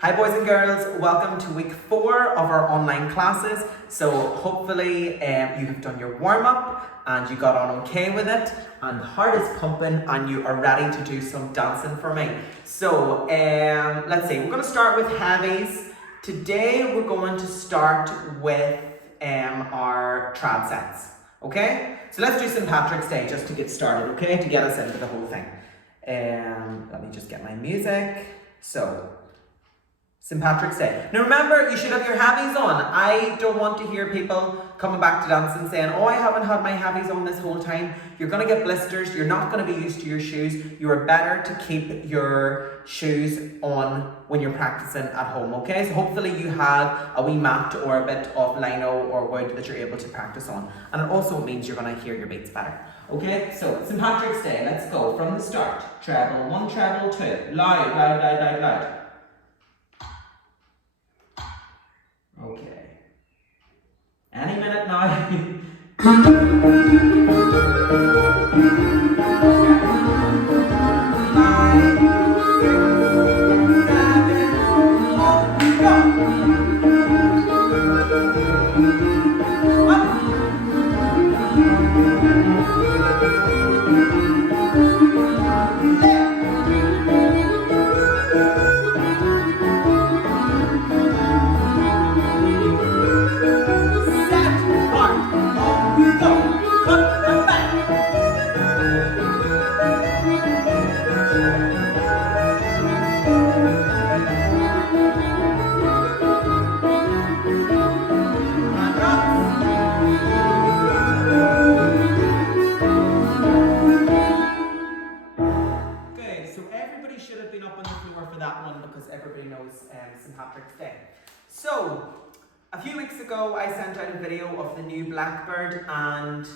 Hi boys and girls, welcome to week 4 of our online classes. So hopefully you have done your warm-up and you got on okay with it and the heart is pumping and you are ready to do some dancing for me. So let's see, we're going to start with heavies. Today we're going to start with our trad sets, okay? So let's do St. Patrick's Day just to get started, okay? To get us into the whole thing. Let me just get my music. So, St. Patrick's Day. Now remember, you should have your heavies on. I don't want to hear people coming back to dance and saying, oh, I haven't had my heavies on this whole time. You're going to get blisters. You're not going to be used to your shoes. You are better to keep your shoes on when you're practicing at home, okay? So hopefully you have a wee mat or a bit of lino or wood that you're able to practice on. And it also means you're going to hear your beats better. Okay, so St. Patrick's Day, let's go from the start. Treble 1, treble 2. Loud, loud, loud, loud, loud. Okay. Any minute now. St. Patrick's Day. So, a few weeks ago I sent out a video of the new Blackbird and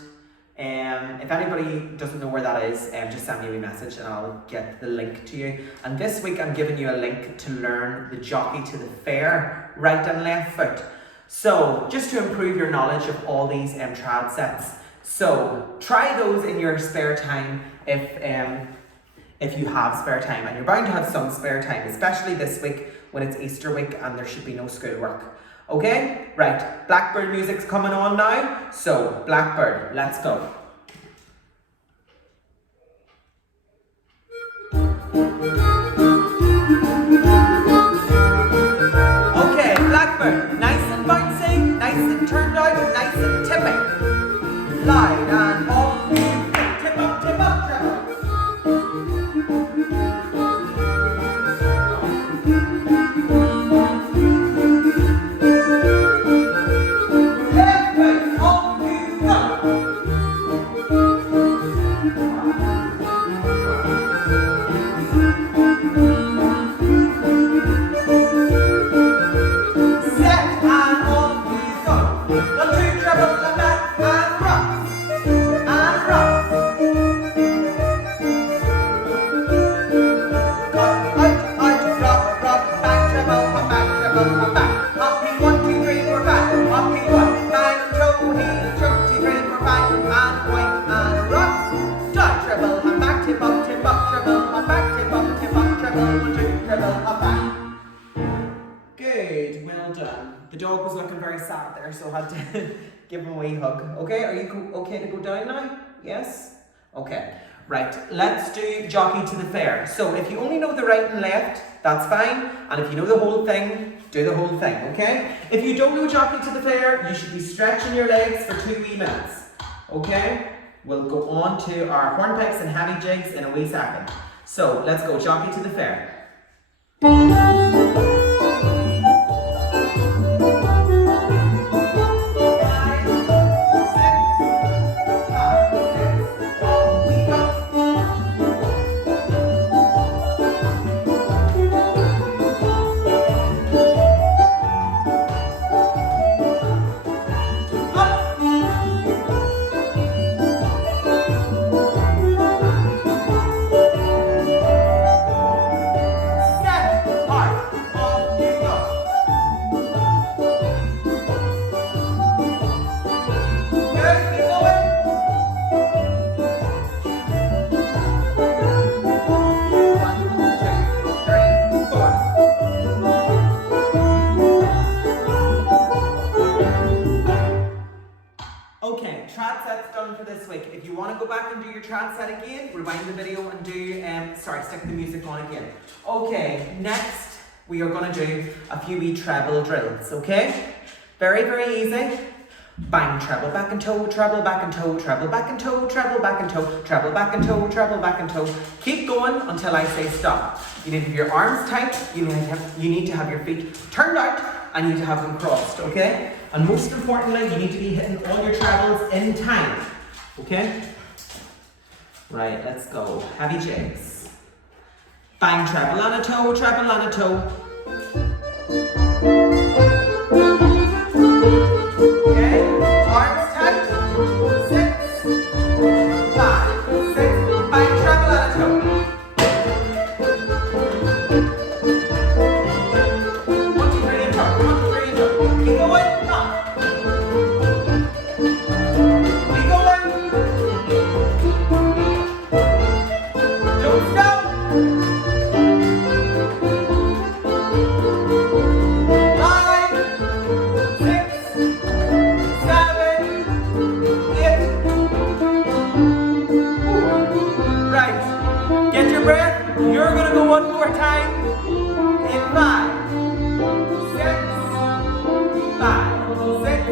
if anybody doesn't know where that is, just send me a wee message and I'll get the link to you. And this week I'm giving you a link to learn the jockey to the fair, right and left foot. So, just to improve your knowledge of all these trad sets. So, try those in your spare time if you have spare time, and you're bound to have some spare time, especially this week when it's Easter week and there should be no schoolwork. Okay? Right, Blackbird music's coming on now. So, Blackbird, let's go. Okay, Blackbird, nice and bouncing, nice and turned out, nice and tipping. Loud and all you tip up, treble. Good, well done. The dog was looking very sad there, so I had to give him a wee hug. Okay, are you okay to go down now? Yes? Okay, right, let's do jockey to the fair. So if you only know the right and left, that's fine. And if you know the whole thing, do the whole thing, okay? If you don't know jockey to the fair, you should be stretching your legs for 2 wee minutes. Okay? We'll go on to our hornpipes and heavy jigs in a wee second. So let's go, jockey to the fair. Set, march. you want to go back and do your trad set again, rewind the video and do, stick the music on again. Okay, next we are going to do a few wee treble drills, okay? Very, very easy. Bang, treble back and toe, treble back and toe, treble back and toe, treble back and toe, treble back and toe, treble back and toe. Keep going until I say stop. You need to have your arms tight, you need to have your feet turned out, and you need to have them crossed, okay? And most importantly, you need to be hitting all your trebles in time, okay? Right, let's go. Heavy jigs. Bang, treble on a toe, treble on a toe. Okay, arms tight. 6, 5, 6, bang, treble on a toe. 1, 2, 3 and toe, 1, 2, 3 and toe. Keep going, up. Keep going. Don't stop. 5, 6, 7, 8. Right. Get your breath. You're gonna go one more time. In 5, 6, 5, 6,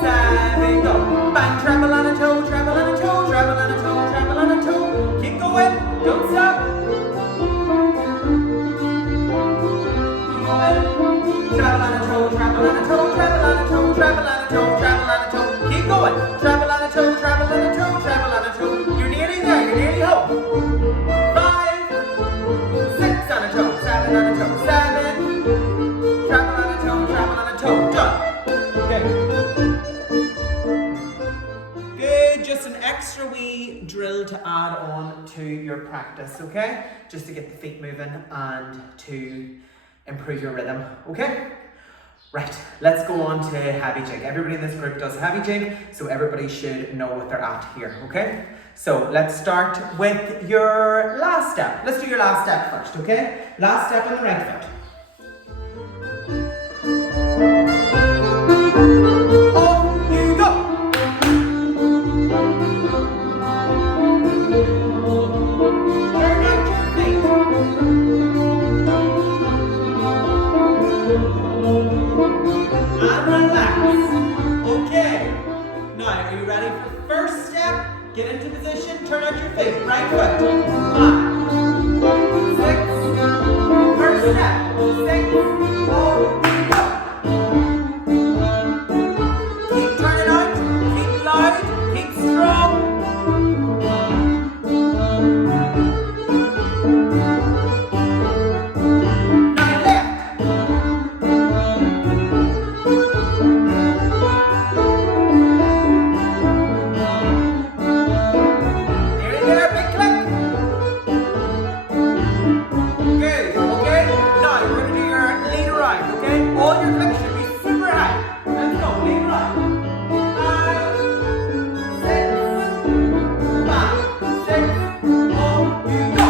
7, go. Bang, treble on a toe, treble on a toe, treble on a toe, treble on a toe. Keep going. Don't stop. Keep going. Treble on a toe, treble on a toe, treble on a toe, treble on a toe, treble on a toe. Keep going. Treble on a toe, treble on a toe, treble on a toe. You're nearly there. You're nearly home. 5, 6 on a toe, 7 on a toe, 7. Treble on a toe, treble on a toe. Done. Okay. Good. Just an extra wee drill to add on to your practice, okay? Just to get the feet moving and to improve your rhythm, okay? Right, let's go on to heavy jig. Everybody in this group does heavy jig, so everybody should know what they're at here, okay? So let's start with your last step. Let's do your last step first, okay? Last step on the right foot. On you go! Turn out your feet. And relax. Okay. Now, are you ready for the first step? Get into position, turn out your feet. Right foot. 5, 6. First step. 6. Oh, go. Keep turning out. Keep loud. Keep strong. Now left. Nearly there, big click. Good, okay? Now we're going to do your lead around, okay? All your clicks should be super high. Let's go, lead around. 5, 6, 5, 6, on you go.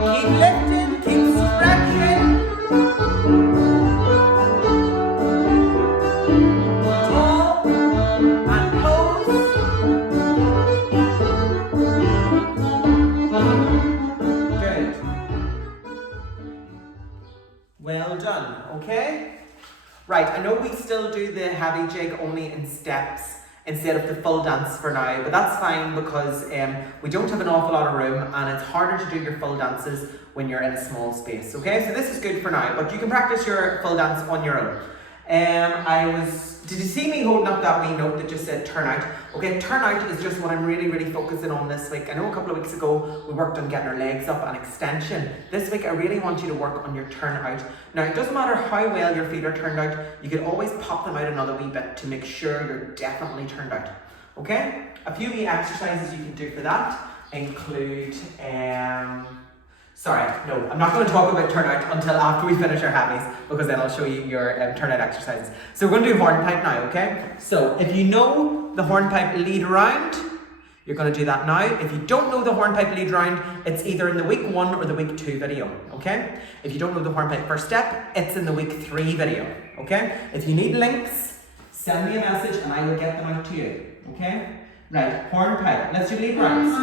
Keep lifting, keep stretching. Tall and pose. Good. Well done, okay? Right, I know we still do the heavy jig only in steps instead of the full dance for now, but that's fine because we don't have an awful lot of room and it's harder to do your full dances when you're in a small space, okay? So this is good for now, but you can practice your full dance on your own. Did you see me holding up that wee note that just said turn out? Okay, turn out is just what I'm really focusing on this week. I know a couple of weeks ago we worked on getting our legs up and extension. This week I really want you to work on your turn out. Now it doesn't matter how well your feet are turned out, you can always pop them out another wee bit to make sure you're definitely turned out. Okay? A few wee exercises you can do for that include sorry, no, I'm not going to talk about turnout until after we finish our heavies, because then I'll show you your turnout exercises. So we're going to do hornpipe now, okay? So if you know the hornpipe lead around, You're going to do that now. If you don't know the hornpipe lead round, it's either in the week 1 or the week 2 video, okay? If you don't know the hornpipe first step, it's in the week 3 video, okay? If you need links, send me a message and I will get them out to you, okay? Right, hornpipe. Let's do lead rounds.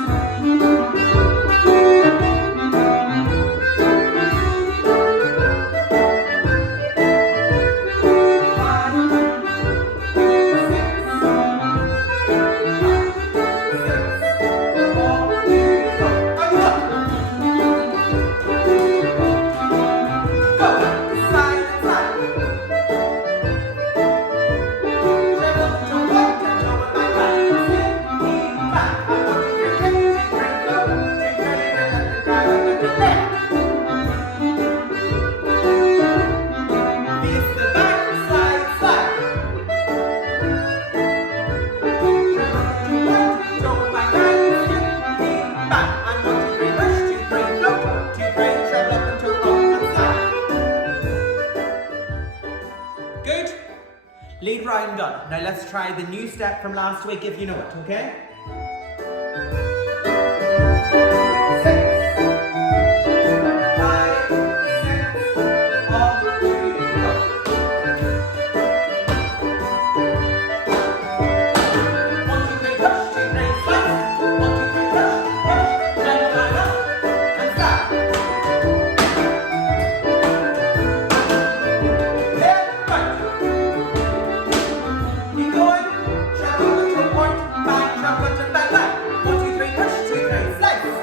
Lead round done. Now let's try the new step from last week if you know it, okay? 6, 5, 6, 1, 2, go. 1, 2, 3, push, 2, 3, slice. 1, 2, 3, push, then line up, and stop. Left, right. Keep going. Shuffle to a point, bang, shuffle to bang, bang. 1, 2, 3, push, 2, 3, slice.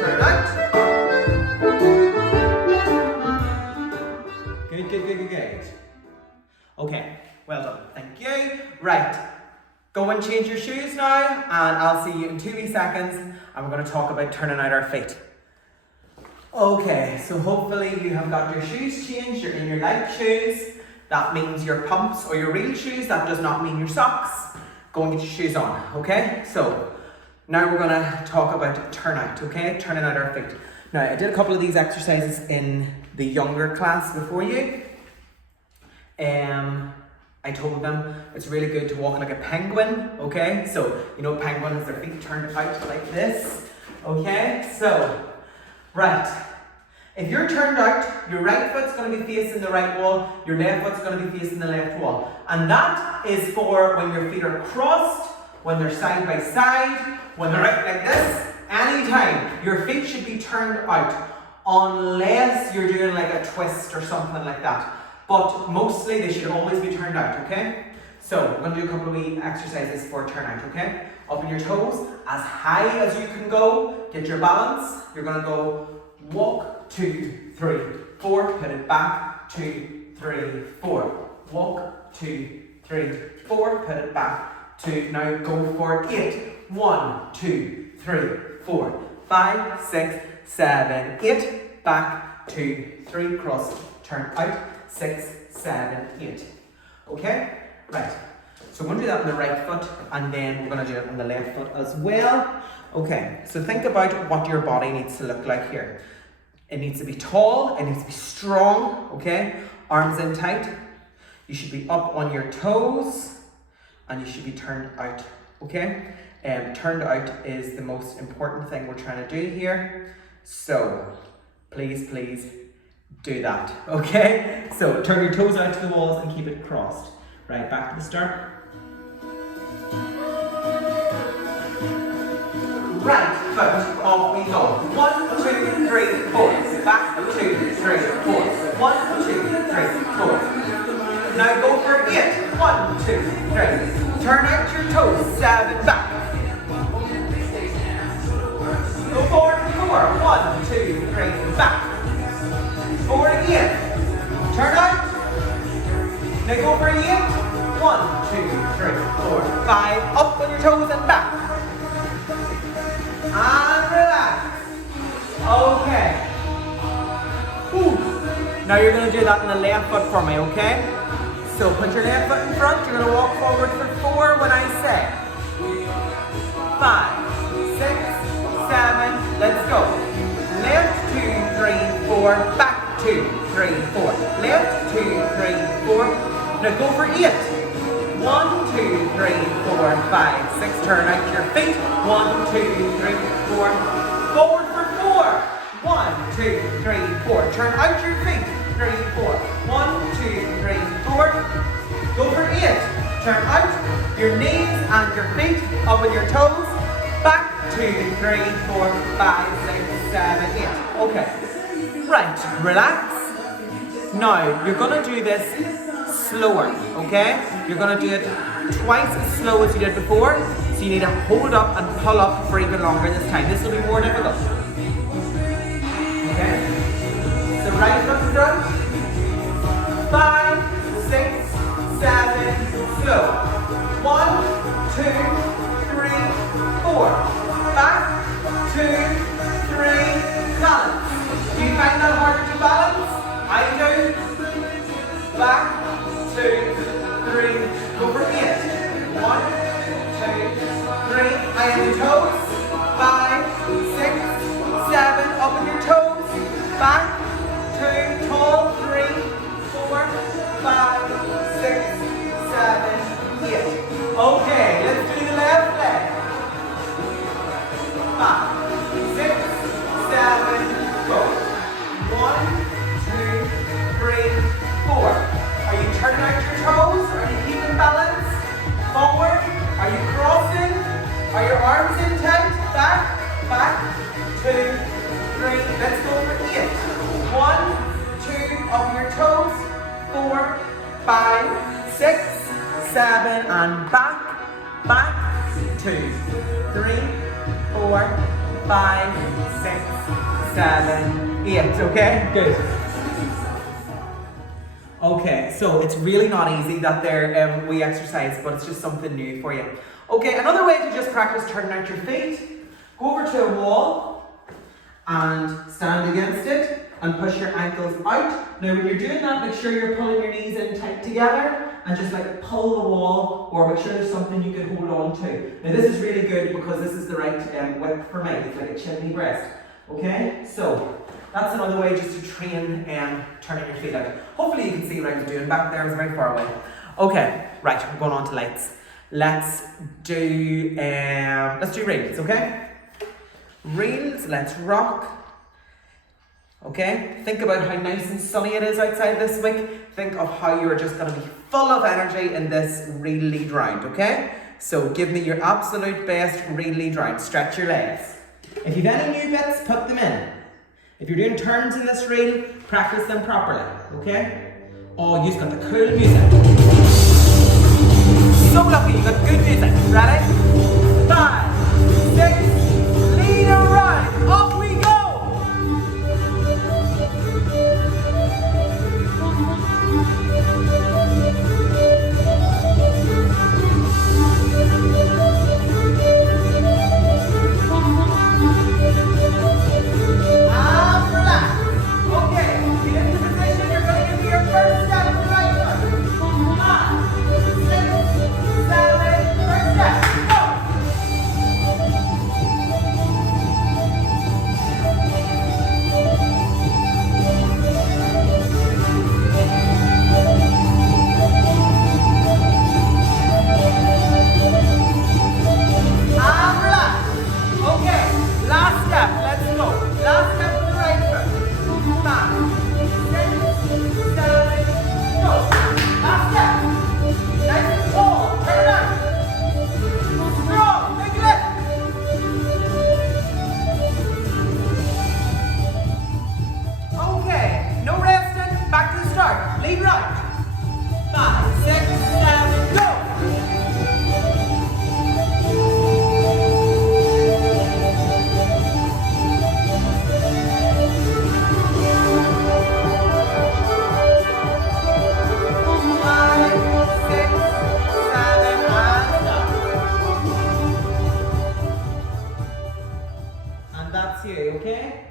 Turn out. Good, good, good, good, good. Okay, well done. Thank you. Right. Go and change your shoes now, and I'll see you in 2 wee seconds, and we're going to talk about turning out our feet. Okay, so hopefully you have got your shoes changed, you're in your light shoes. That means your pumps or your real shoes, that does not mean your socks. Go and get your shoes on, okay? So, now we're gonna talk about turnout, okay? Turning out our feet. Now, I did a couple of these exercises in the younger class before you. I told them it's really good to walk like a penguin, okay? So, you know, penguin has their feet turned out like this, okay? So, right, if you're turned out, your right foot's going to be facing the right wall, your left foot's going to be facing the left wall. And that is for when your feet are crossed, when they're side by side, when they're out like this. Anytime, your feet should be turned out, unless you're doing like a twist or something like that. But mostly they should always be turned out, okay? So, we're going to do a couple of wee exercises for turnout, okay? Up on your toes, as high as you can go, get your balance. You're going to go walk, 2, 3, 4, put it back, 2, 3, 4. Walk, 2, 3, 4, put it back, 2. Now go for 8. 1, 2, 3, 4, 5, 6, 7, 8. Back, 2, 3, cross, turn out, 6, 7, 8. Okay? Right. So we're going to do that on the right foot, and then we're going to do it on the left foot as well. Okay, so think about what your body needs to look like here. It needs to be tall, it needs to be strong, okay? Arms in tight. You should be up on your toes, and you should be turned out, okay? Turned out is the most important thing we're trying to do here. So, please, please do that, okay? So, turn your toes out to the walls and keep it crossed. Right, back to the start. Right foot, off we go. 1, 2, 3, 4. Back, 2, 3, 4. 1, 2, 3, 4. Now go for 8. 1, 2, 3. Turn out your toes. 7, back. Go forward for 4. 1, 2, 3, back. Forward again. Turn out. Now go for 8. 1, 2, 3, 4, 5. Up on your toes and back. And relax. Okay. Whew. Now you're going to do that on the left foot for me, okay? So put your left foot in front. You're going to walk forward for 4 when I say. 5, 6, 7. Let's go. Left, 2, 3, 4. Back, 2, 3, 4. Left, 2, 3, 5, 6. Turn out your feet. 1, 2, 3, 4. Forward for 4. 1, 2, 3, 4. Turn out your feet. 3, 4. 1, 2, 3, 4. Go for 8. Turn out your knees and your feet. Up with your toes. Back. 2, 3, 4, 5, 6, 7, 8. Okay. Right. Relax. Now, you're going to do this slower, okay? You're going to do it twice as slow as you did before, so you need to hold up and pull up for even longer this time. This will be more difficult. Okay? So right foot in front. 5, 6, 7, slow. 1, 2, 3, 4. Back. 2, 3, balance. Do you find that harder to balance? I do. Back, 2, 3, go for 8. 1, 2, 3, eye on your toes. 5, 6, 7, up on your toes. Back, 2, tall, 3, 4, 5, 6, 7, 8. Okay, let's do the left leg. 5, 6, 7, go. 1, 2, 3, 4. Are you turning out your toes? Are you keeping balance? Forward. Are you crossing? Are your arms in tight? Back. Back. 2, 3. Let's go for 8. 1, 2. Up your toes. 4, 5, 6, 7, and back. Back. 2, 3, 4, 5, 6, 7, 8. Okay? Good. Okay, so it's really not easy that we exercise, but it's just something new for you. Okay, another way to just practice turning out your feet. Go over to a wall and stand against it and push your ankles out. Now when you're doing that, make sure you're pulling your knees in tight together and just like pull the wall, or make sure there's something you can hold on to. Now this is really good because this is the right width for me. It's like a chimney breast. Okay, so that's another way just to train turning your feet out. Hopefully you can see what I was doing back there. I was very far away. Okay, right, we're going on to lights. Let's do reels, okay? Reels, let's rock. Okay, think about how nice and sunny it is outside this week. Think of how you're just going to be full of energy in this reel lead round, okay? So give me your absolute best reel lead round. Stretch your legs. If you've any new bits, put them in. If you're doing turns in this reel, practice them properly, okay? Oh, you've got the cool music. So lucky, you've got good music. Ready? 5, 6, lead around. Up we go!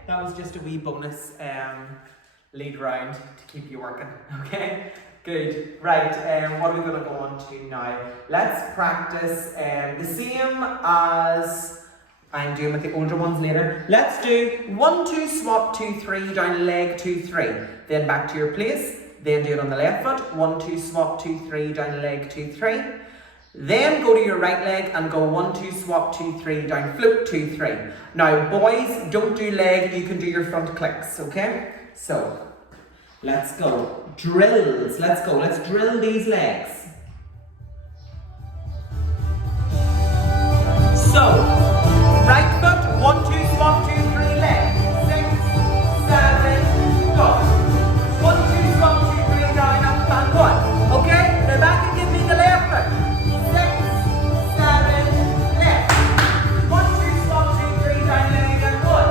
That was just a wee bonus lead round to keep you working, okay? Good. Right, what are we going to go on to now? Let's practice the same as I'm doing with the older ones later. Let's do 1, 2, swap, 2, 3, down leg, 2, 3. Then back to your place. Then do it on the left foot. 1, 2, swap, 2, 3, down leg, 2, 3. Then go to your right leg and go 1, 2, swap, 2, 3, down, flip, 2, 3. Now boys, don't do leg, you can do your front clicks, okay? So, let's go. Drills, let's go, let's drill these legs. So, right foot, 1, 2, swap, 2, 3, leg. 6, 7, go. 1, 2, swap, 2, 3, down, up, and 1. Okay, now back and give me the left foot. 6, 7, left. 1, 2, swap, 2, 3, down, leg, and 1.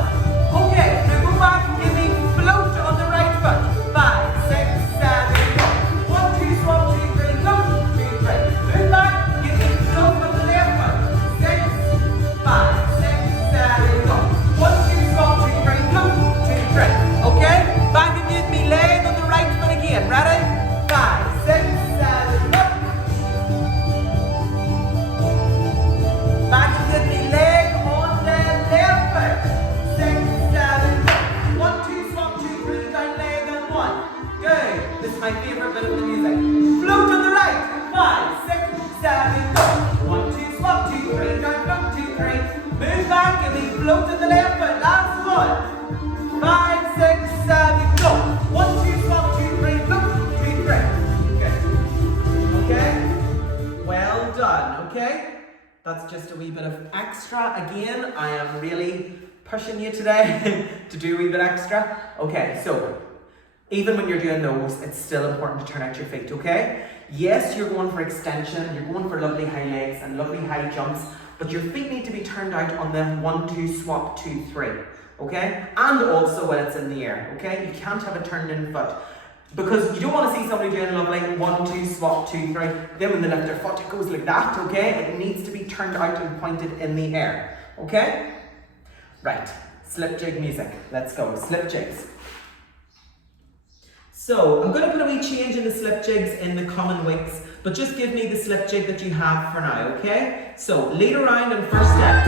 Okay, now go back and give me float on the right foot. 5, 6, 7, go. 1, 2, swap, 2, 3, float, 2, 3. Move back, give me float on the left foot. 6, 5, 6, 7, go. 1, 2, swap, 2, 3, float, 2, 3. Okay, back and give me leg on the right foot again. Ready? 5, 6, 7, go. Back and give me leg on the left foot. 6, 7, go. 1, 2, swap, 2, 3, down, leg, and 1. Good. This is my favorite bit of the music. Float on the right. 5, 6, 7, go. 1, 2, swap, 2, 3, down, float, 2, 3. Move back and then float on the left foot. Last one. 5, 6, 7, go. 1, 2, swap, 2, 3, float, 2, 3. Good. Okay? Well done, okay? That's just a wee bit of extra. Again, I am really pushing you today to do a wee bit extra. Okay, so even when you're doing those, it's still important to turn out your feet, okay? Yes, you're going for extension, you're going for lovely high legs and lovely high jumps, but your feet need to be turned out on the 1, 2, swap, 2, 3, okay? And also when it's in the air, okay? You can't have a turned in foot. Because you don't want to see somebody doing lovely 1, 2, swap, 2, 3. Then when they lift their foot, it goes like that, okay? It needs to be turned out and pointed in the air, okay? Right, slip jig music. Let's go, slip jigs. So, I'm going to put a wee change in the slip jigs in the coming weeks, but just give me the slip jig that you have for now, okay? So, lead around and first step.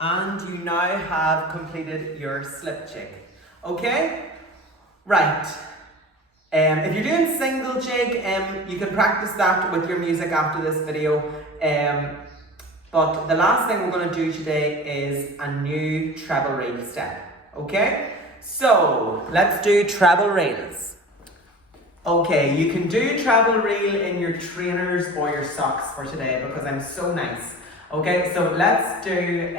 'And you now have completed your slip jig. Okay? Right. If you're doing single jig, you can practice that with your music after this video. But the last thing we're going to do today is a new treble reel step. Okay? So, let's do treble reels. Okay, you can do treble reel in your trainers or your socks for today because I'm so nice. Okay, so let's do,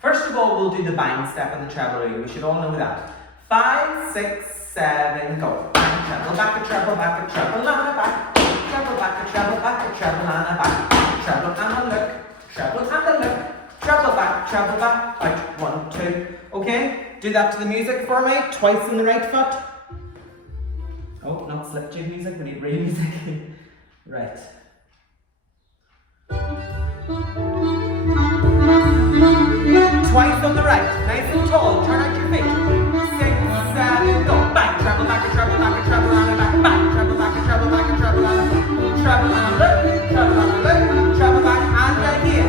first of all, we'll do the bind step in the treble reel. We should all know that. 5, 6, 7, go. Treble, back a treble, back a treble, and a back. Treble, back a treble, back a treble, and a back. Treble and a look. Treble and a look. Treble back, out. 1, 2. Okay, do that to the music for me. Twice in the right foot. Oh, not slip jig music, we need real music. Right. Twice on the right, nice and tall, turn out your feet. 6, 7, go. Back, treble, back, a treble, back, a treble, and a back. Back, treble, back, a treble, back, a treble, and a back. Treble and a look, treble and a look, treble back, and again.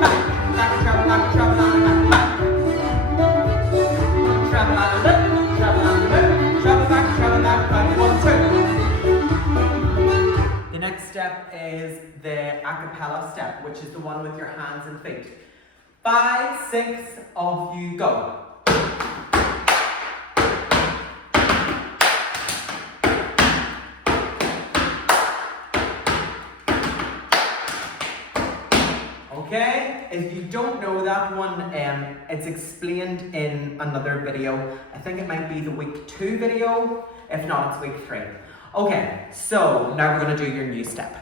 Back, back, a treble, back, a treble, and a back. Back. Treble and a look, treble and a look, treble back, 1, 2. The next step is the a cappella step, which is the one with your hands and feet. 5, 6, off you go. if you don't know that one, it's explained in another video. I think it might be the week 2 video. If not, it's week 3. Okay, so now we're going to do your new step.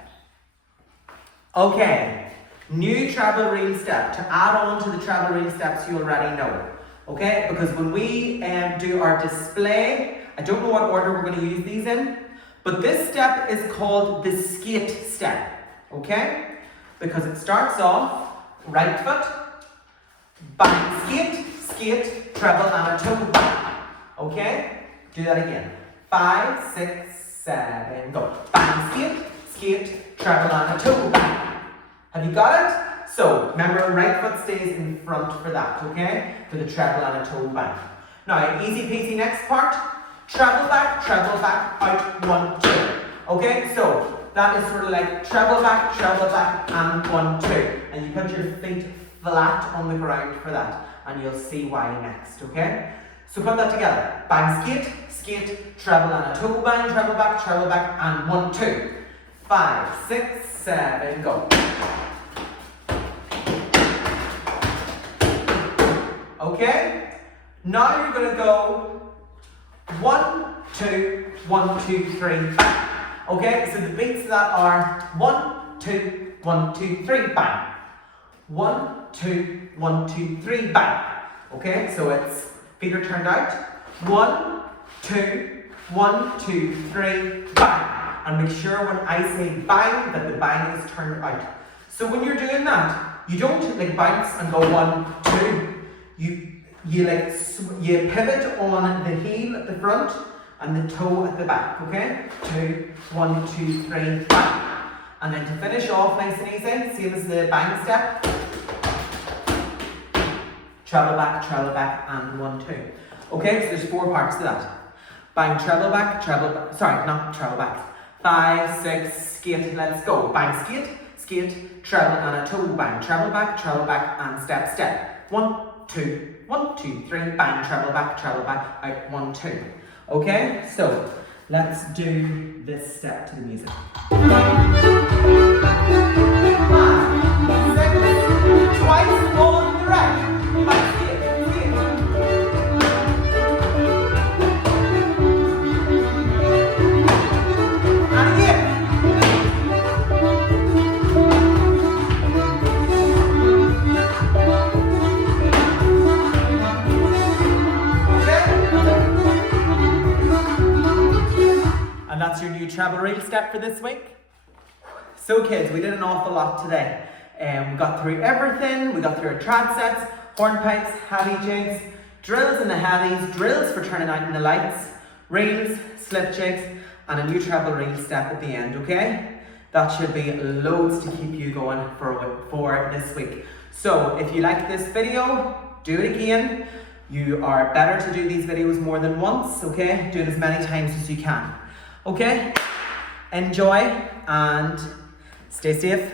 Okay, new treble reel step. To add on to the treble reel steps you already know. Okay, because when we do our display, I don't know what order we're going to use these in, but this step is called the skate step. Okay, because it starts off right foot, bang, skate, skate, treble and a toe back. Okay, do that again. 5, 6, 7, go. Bang, skate, skate, treble and a toe back. Have you got it? So remember, right foot stays in front for that, okay? For the treble and a toe back. Now, easy peasy next part. Treble back, out, 1, 2. Okay, so that is sort of like treble back, and 1, 2. And you put your feet flat on the ground for that. And you'll see why next, okay? So put that together. Bang, skate, skate, treble and a toe bang, treble back, and 1, 2. 5, 6, 7, go. Okay? Now you're going to go 1, 2, 1, 2, 3, bang. Okay, so the beats of that are 1, 2, 1, 2, 3, bang. 1, 2, 1, 2, 3, bang. Okay, so it's feet are turned out. 1, 2, 1, 2, 3, bang. And make sure when I say bang that the bang is turned out. So when you're doing that, you don't like bounce and go 1, 2. You pivot on the heel at the front and the toe at the back, okay? 2, 1, 2, 3, bang. And then to finish off nice and easy, same as the bang step. Treble back, and 1, 2. Okay, so there's 4 parts to that. Bang, treble back, sorry, not treble back. 5, 6, skate, let's go. Bang, skate, skate, treble and a toe, bang, treble back, and step, step. 1, 2, 1, 2, 3, bang, treble back, out, 1, 2. Okay, so let's do this step to the music. 5, 6, twice on the right. Bang, skate, skate. And again. And that's your new treble reel step for this week. So kids, we did an awful lot today. We got through everything. We got through our trad sets, hornpipes, heavy jigs, drills in the heavies, drills for turning out in the lights, reels, slip jigs, and a new treble reel step at the end, okay? That should be loads to keep you going for this week. So if you like this video, do it again. You are better to do these videos more than once, okay? Do it as many times as you can. Okay? Enjoy and stay safe.